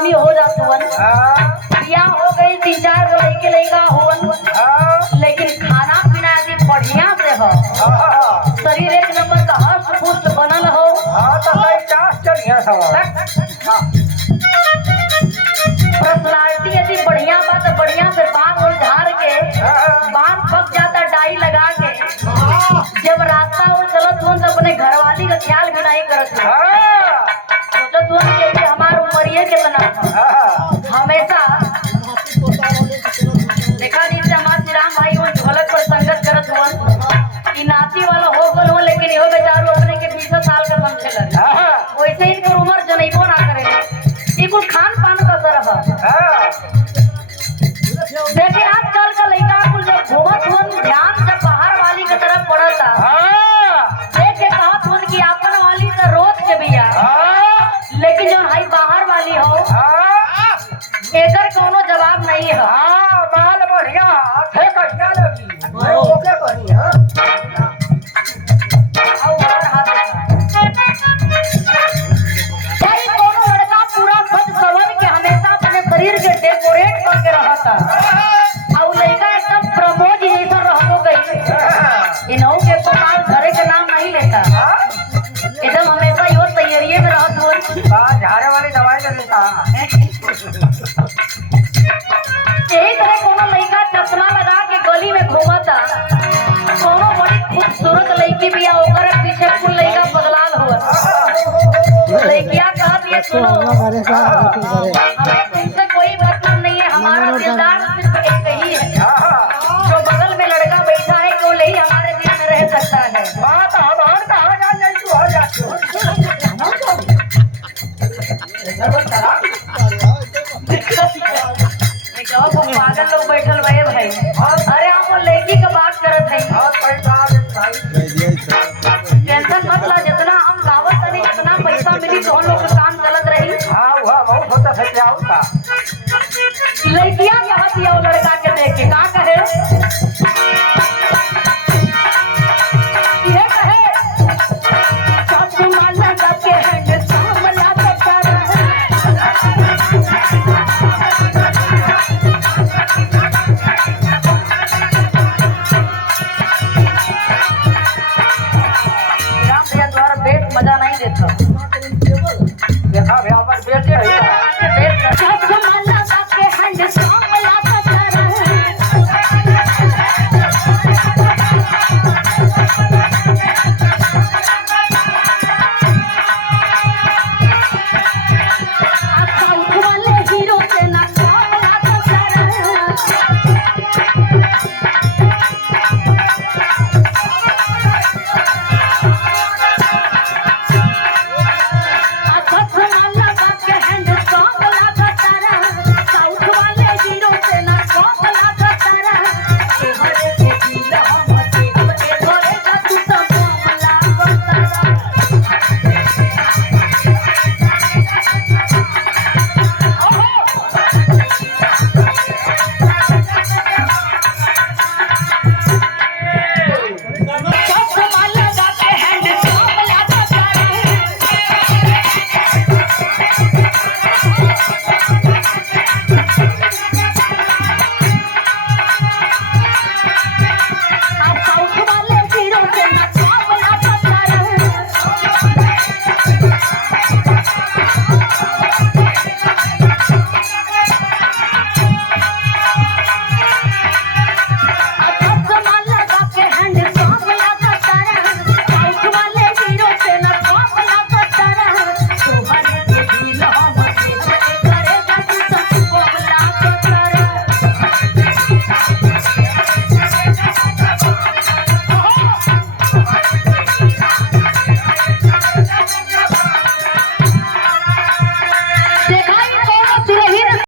आदमी हो जात हुवन, बियाह हो गई 3-4 गो लइके लइका होवन, लेकिन खाना पीना यदि बढ़िया से हो, शरीर एक नंबर का हष्ट पुष्ट बनल हो, पर्सनालिटी यदि बढ़िया बा तो बढ़िया से बाल और झाड़ के बाल पक जाता डाई लगा के, जब रास्ता और चलत हुन तो अपने घरवाली का ख्याल भी नहीं करत सोचत हुन कि यदि हमार उमरिए कितना हमेशा देखा जैसे हमारे श्री राम भाई उन ढोलक पर संगत करत हुन कि नाती वाला हो गल हो, लेकिन यो बेचारो अपने के 20 साल का समझे लगे, वैसे ही इनकर उम्र जनइबो ना करे, कुल खान पान का असर है। देखिए आजकल का लड़का कुल जब घूमत हुन ध्यान जब बाहर वाली की तरफ पड़ता, देख के कहत हुन कि आपन वाली तो रोज के बिया, लेकिन जो हाई बाहर वाली हो एकर कोनो जवाब नहीं है। बाल बढ़िया थे कहिया लगी ओके कही हां शरीर के डेकोरेट करके रहता और लड़का एकदम प्रमोद जैसा रहो गई, इन्हों के तो नाम घरे के नाम नहीं लेता, एकदम हमेशा यो तैयारी में रहत हो, झाड़े वाली दवाई ले लेता। यही तरह कोनो लड़का चश्मा लगा के गली में घूमता, कोनो बड़ी खूबसूरत लड़की भी ओकर पीछे कुल लड़का बदलाल हुआ, लड़कियां कहत ये सुनो हमें तुमसे कोई मतलब नहीं है, हमारा दिलदार सिर्फ एक ही है, जो बगल में लड़का बैठा है वो ही हमारे दिल में रह सकता है। बात हमार कहाँ जा जाई तू हो जा पागल लोग बैठल भये भाई, अरे हम वो लड़की का बात करत है, टेंशन मत ला, जितना हम गावत तनी जितना पैसा मिली तो हम लोग का काम चलत रही। हाँ वह बहुत होता है क्या होता लड़कियां कहत ये लड़का के देख के का कहे, ये कहे चश्मा लगा के है सामला देखता रहे, राम भैया द्वारा बेट मजा नहीं देता, देखा भैया पर बेटे है